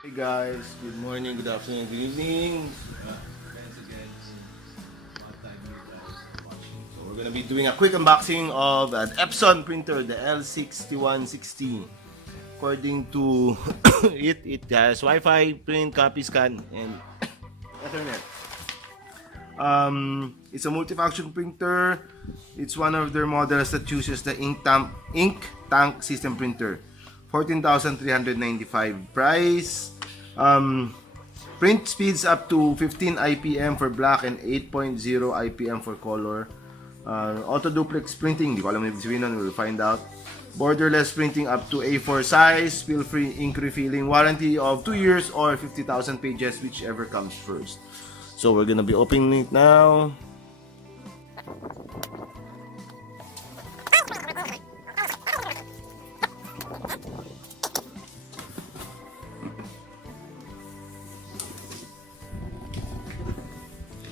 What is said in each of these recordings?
Hey guys, good morning, good afternoon, good evening. Thanks again for one time you guys watching. So we're gonna be doing a quick unboxing of an Epson printer, the L6160. According to it has Wi-Fi, print, copy, scan, and Ethernet. It's a multifunction printer. It's one of their models that uses the ink tank system printer. 14,395 price. Print speeds up to 15 IPM for black and 8.0 IPM for color. Auto duplex printing, di ko alam yung sabihin nun, we'll find out. Borderless printing up to A4 size, spill-free ink refilling, warranty of 2 years or 50,000 pages, whichever comes first. So we're gonna be opening it now.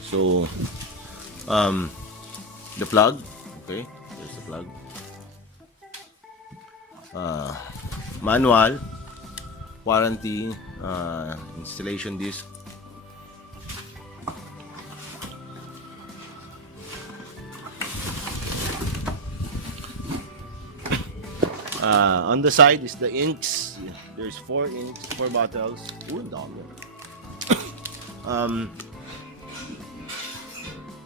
So, the plug, okay, there's the plug. Manual, warranty, installation disc. On the side is the inks. There's 4 inks, 4 bottles. Ooh, dog.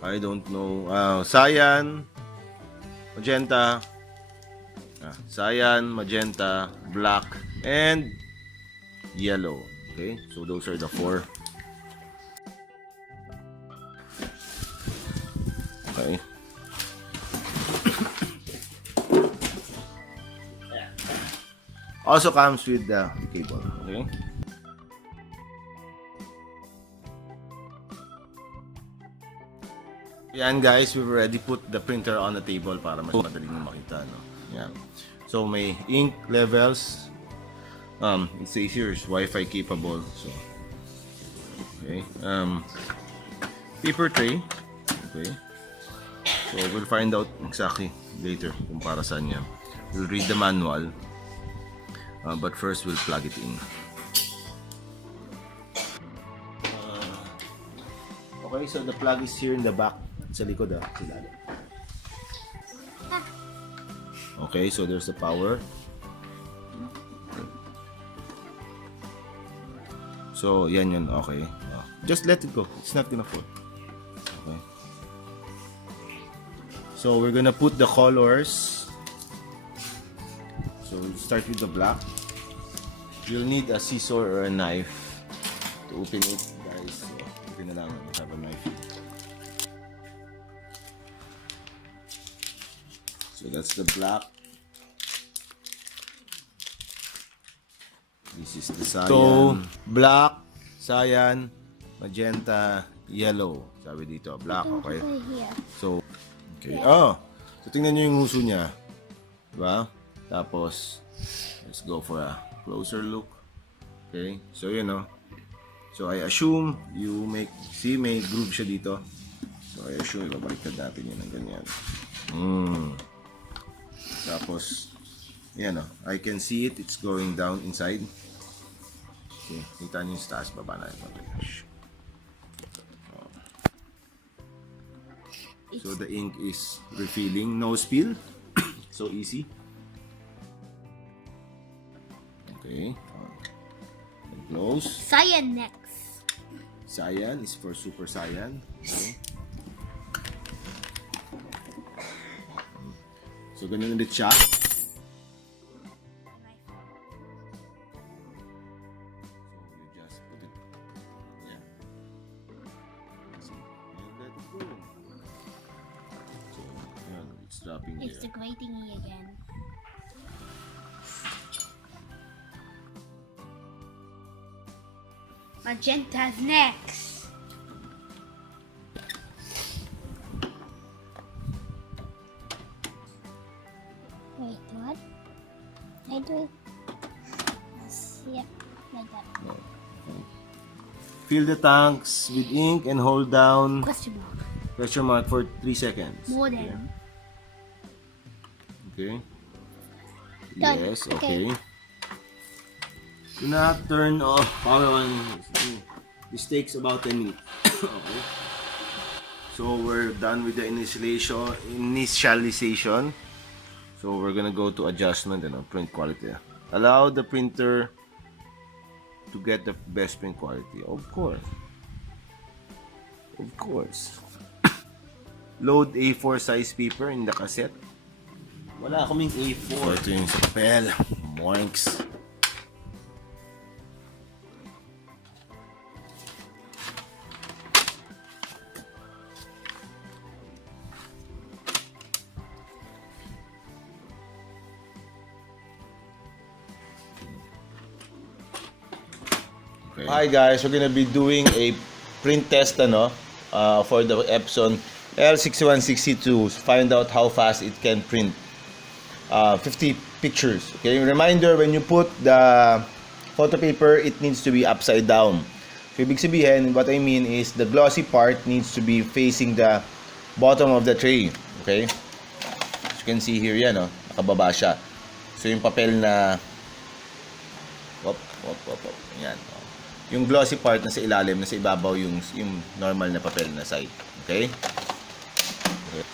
I don't know. Cyan, magenta, cyan, magenta, black, and yellow. Okay, so those are the 4. Okay. Also comes with the cable. Okay. Yan guys, we've already put the printer on the table para mas madali nyo makita, no? Yan. So may ink levels. It says here is Wi-Fi capable. So okay. Paper tray. Okay. So we'll find out exactly later kung para saan yan. We'll read the manual. But first we'll plug it in. Okay, so the plug is here in the back. Sa likod sa ilalim. Okay, so there's the power. So, yan yun. Okay. Just let it go. It's not gonna fall. Okay. So, we're gonna put the colors. So, we'll start with the black. You'll need a scissor or a knife to open it, guys. So, open na lang. I have a knife. So that's the black. This is the cyan. So, black, cyan, magenta, yellow. Sabi dito, black, okay? So, okay. So tingnan nyo yung huso niya. Diba? Tapos, let's go for a closer look. Okay? So, yun, no? So, I assume you may groove siya dito. So, I assume, ibabaliktad natin yun ng ganyan. Tapos, yan o. I can see it. It's going down inside. Okay. Kita nyo yung taas. Baba na ito. So, the ink is refilling. No spill. So easy. Okay. And close. Cyan next. Cyan is for super cyan. Okay. So, ganun ulit siya. So, you just put it, yeah. See, and let it go. So, yan, it's dropping It's there. the gray thingy again. Magenta's next. Wait, what? I do it. Yep, like that. No. Fill the tanks with ink and hold down Question mark. for 3 seconds. More than. Okay. Done. Yes, Okay. okay. Do not turn off power on. This takes about 10 minutes. Okay. So we're done with the initialization. So we're gonna go to adjustment and print quality. Allow the printer to get the best print quality. Of course. Of course. Load A4 size paper in the cassette. Wala kaming A4. So ito yung sa papel. Moinks. Okay. Hi guys, we're gonna be doing a print test for the Epson L6160 to find out how fast it can print 50 pictures. Okay, reminder, when you put the photo paper, it needs to be upside down. So ibig sabihin, what I mean is the glossy part needs to be facing the bottom of the tray. Okay, as you can see here, yan, nakababa siya. So yung papel na yan. Yung glossy part nasa ilalim, nasa ibabaw yung normal na papel na side. Okay?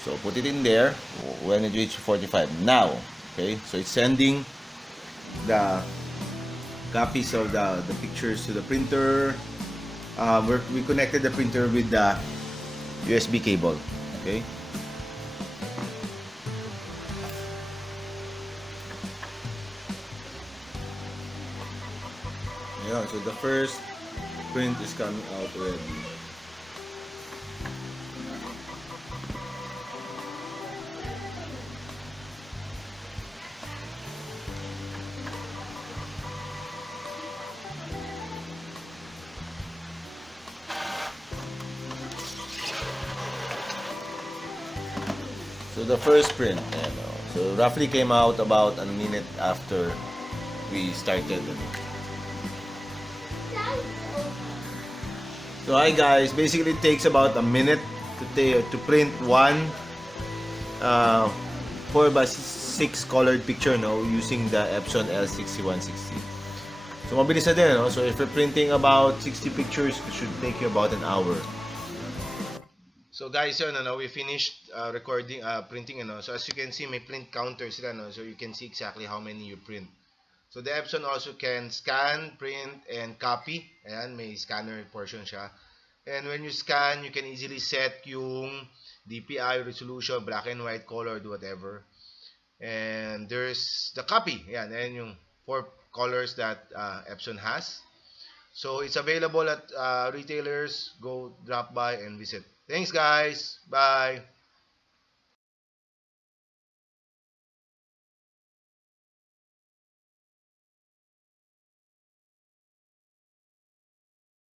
So put it in there when it reaches 45. Now, okay? So it's sending the copies of the pictures to the printer. We connected the printer with the USB cable. Okay? Yeah, so the first print is coming out already. So the first print, so roughly came out about a minute after we started. So hi guys, basically it takes about a minute to print one 4x6 colored picture using the Epson L6160. So mabilis na din, so if you're printing about 60 pictures, it should take you about an hour. So guys, we finished printing, so as you can see, may print counter sila, so you can see exactly how many you print. So the Epson also can scan, print, and copy. Ayan, may scanner portion siya. And when you scan, you can easily set yung DPI, resolution, black and white, colored, whatever. And there's the copy. Ayan, and yung 4 colors that Epson has. So it's available at retailers. Go drop by and visit. Thanks guys. Bye.